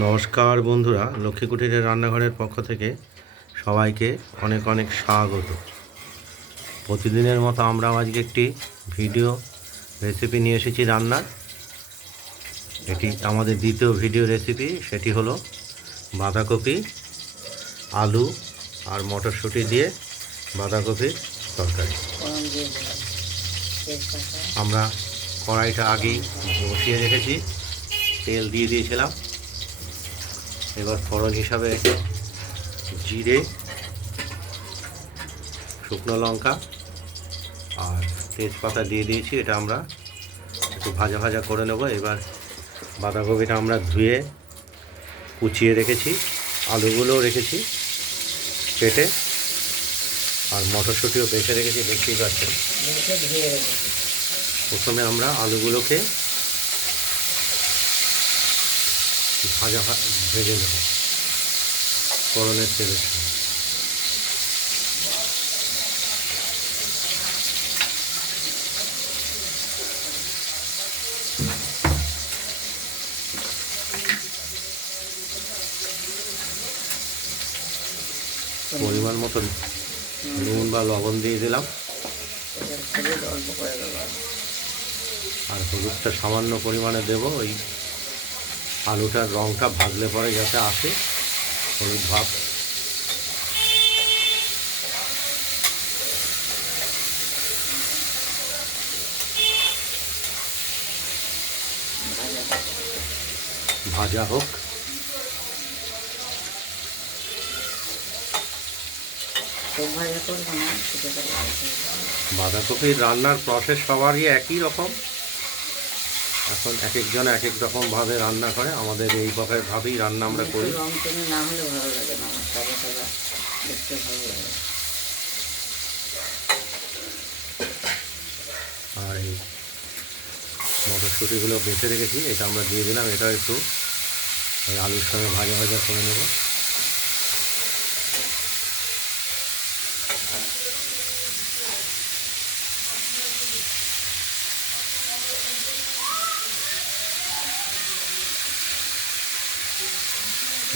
নমস্কার বন্ধুরা, লক্ষ্মী কুটিরের রান্নাঘরের পক্ষ থেকে সবাইকে অনেক অনেক স্বাগত। প্রতিদিনের মতো আমরা আজকে একটি ভিডিও রেসিপি নিয়ে এসেছি রান্নার। এটি আমাদের দ্বিতীয় ভিডিও রেসিপি। সেটি হলো বাঁধাকপি, আলু আর মটরশুঁটি দিয়ে বাঁধাকপির তরকারি। আমরা কড়াইটা আগেই বসিয়ে রেখেছি, তেল দিয়ে দিয়েছিলাম। এবার ফোড়ন হিসাবে জিরে, শুকনো লঙ্কা আর তেজপাতা দিয়ে দিয়েছি। এটা আমরা একটু ভাজা ভাজা করে নেব। এবার বাঁধাকপিটা আমরা ধুয়ে কুচিয়ে রেখেছি, আলুগুলোও রেখেছি কেটে, আর মটরশুঁটিও বেছে রেখেছি, দেখতেই পাচ্ছেন। প্রথমে আমরা আলুগুলোকে ভেজে নেব ফোড়নের তেলের সঙ্গে। পরিমাণ মতো নুন বা লবণ দিয়ে দিলাম, আর হলুদটা সামান্য পরিমাণে দেব। ওই আলুটার রঙটা ভাজলে পরে যাতে আসে হলুদ ভাব। ভাজা হোক। বাঁধাকপির রান্নার প্রসেস সবারই একই রকম। এখন এক একজন এক এক রকমভাবে রান্না করে। আমাদের এই ভাবেই রান্না আমরা করি। আর এই মটরশুঁটিগুলো বেছে রেখেছি, এটা আমরা দিয়ে দিলাম। এটা একটু ওই আলুর সঙ্গে ভাজা ভাজা করে নেব।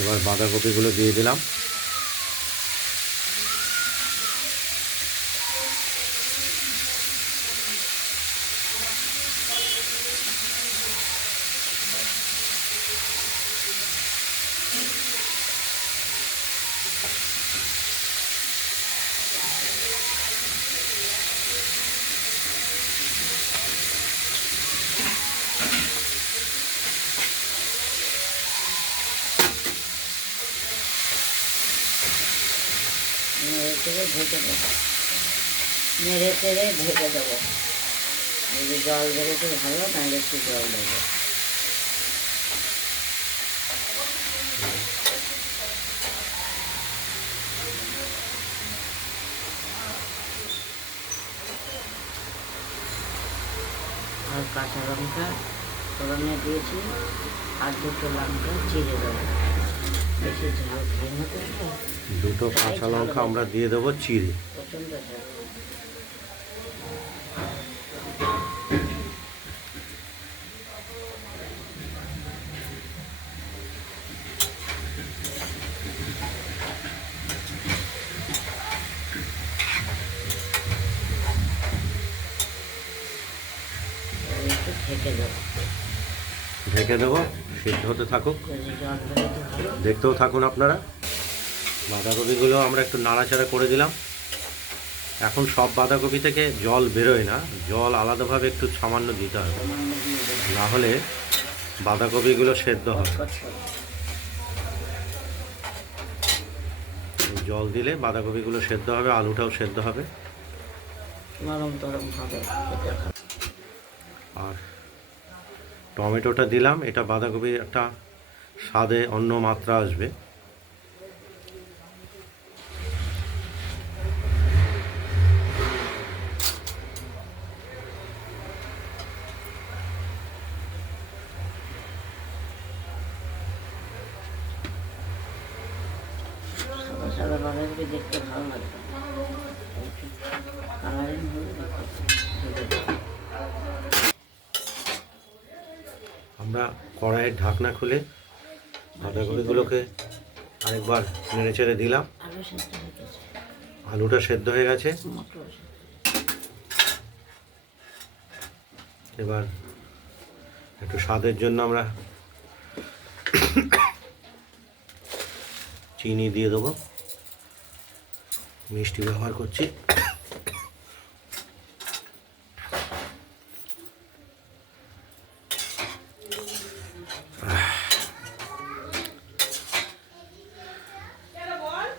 এবার বাঁধাকপিগুলো দিয়ে দিলাম। নেড়ে চেড়ে ঢেকে দেবো। যদি জল বেরোতে ভালো, নাহলে একটু জল দেবো। আর কাঁচা লঙ্কা ফোড়নে দিয়েছি, আর দুটো লঙ্কা চিড়ে দেবো। বেশি ঝাল খাই না তো, দুটো কাঁচা লঙ্কা আমরা দিয়ে দেবো চিড়ে। প্রচণ্ড ঝাল। ঢেকে দেবো, সিদ্ধ হতে থাকুক, দেখতেও থাকুন আপনারা। বাঁধাকপিগুলো আমরা একটু নাড়াচাড়া করে দিলাম। এখন সব বাঁধাকপি থেকে জল বেরোয় না, জল আলাদাভাবে একটু সামান্য দিতে হবে, না হলে বাঁধাকপিগুলো সেদ্ধ হবে। জল দিলে বাঁধাকপিগুলো সেদ্ধ হবে, আলুটাও সেদ্ধ হবে। আর টমেটোটা দিলাম, এটা বাঁধাকপির একটা স্বাদে অন্য মাত্রা আসবে। সাদা বাঁধাকপি দেখতে ভালো লাগবে, কালারিং হলে আমরা কড়াইয়ের ঢাকনা খুলে বাঁধাকপিগুলোকে আরেকবার নেড়ে চেড়ে দিলাম। আলু সেদ্ধ হয়ে গেছে, আলুটা সেদ্ধ হয়ে গেছে। মটর এবার একটু স্বাদের জন্য আমরা চিনি দিয়ে দেবো, মিষ্টি ব্যবহার করছি।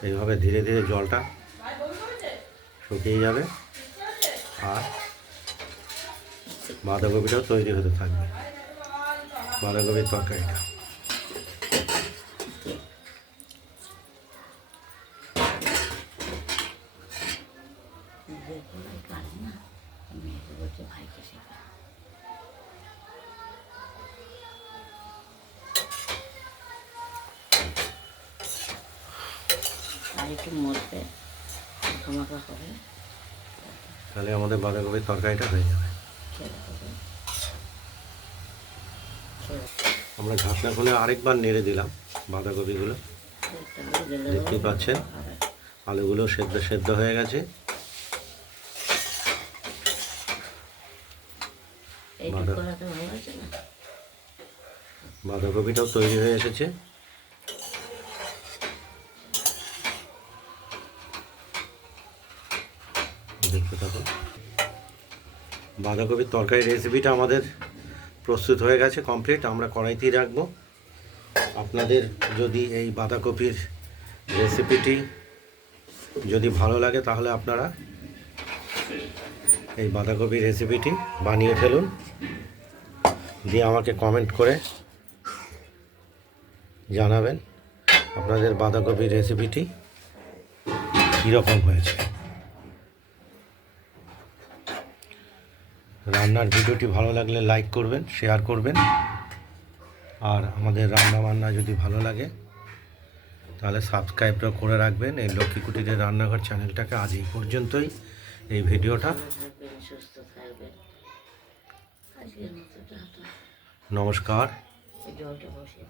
এইভাবে ধীরে ধীরে জলটা শুকিয়ে যাবে আর বাঁধাকপিটাও তৈরি হতে থাকবে, বাঁধাকপির তরকারিটা। পারে না, মেয়েকে বলছে ভাইকে শেখা। আর একটু মরবে, মাখা হবে, তাহলে আমাদের বাঁধাকপির তরকারিটা হয়ে যাবে। ছেড়ে দেবে। আমরা ঢাকনা খুলে আরেকবার নেড়ে দিলাম বাঁধাকপিগুলো। দেখতেই পাচ্ছেন আলুগুলো সেদ্ধ সেদ্ধ হয়ে গেছে। বাঁধাকপিটাও তৈরি হয়ে এসেছে। দেখতে থাকুন। বাঁধাকপির তরকারি রেসিপিটা আমাদের প্রস্তুত হয়ে গেছে, কমপ্লিট। আমরা কড়াইতেই রাখবো। আপনাদের যদি এই বাঁধাকপির রেসিপিটি যদি ভালো লাগে তাহলে আপনারা এই বাঁধাকপির রেসিপিটি বানিয়ে ফেলুন, দিয়ে আমাকে কমেন্ট করে জানাবেন আপনাদের বাঁধাকপির রেসিপিটি কীরকম হয়েছে। রান্নার ভিডিওটি ভালো লাগলে লাইক করবেন, শেয়ার করবেন, আর আমাদের রান্না বান্না যদি ভালো লাগে তাহলে সাবস্ক্রাইবটা করে রাখবেন এই লক্ষ্মী কুটিরের রান্নাঘর চ্যানেলটাকে। আজ এই পর্যন্তই এই ভিডিওটা। সুস্থ থাকবেন। আজকের মতো নমস্কার। জলটা বসিয়ে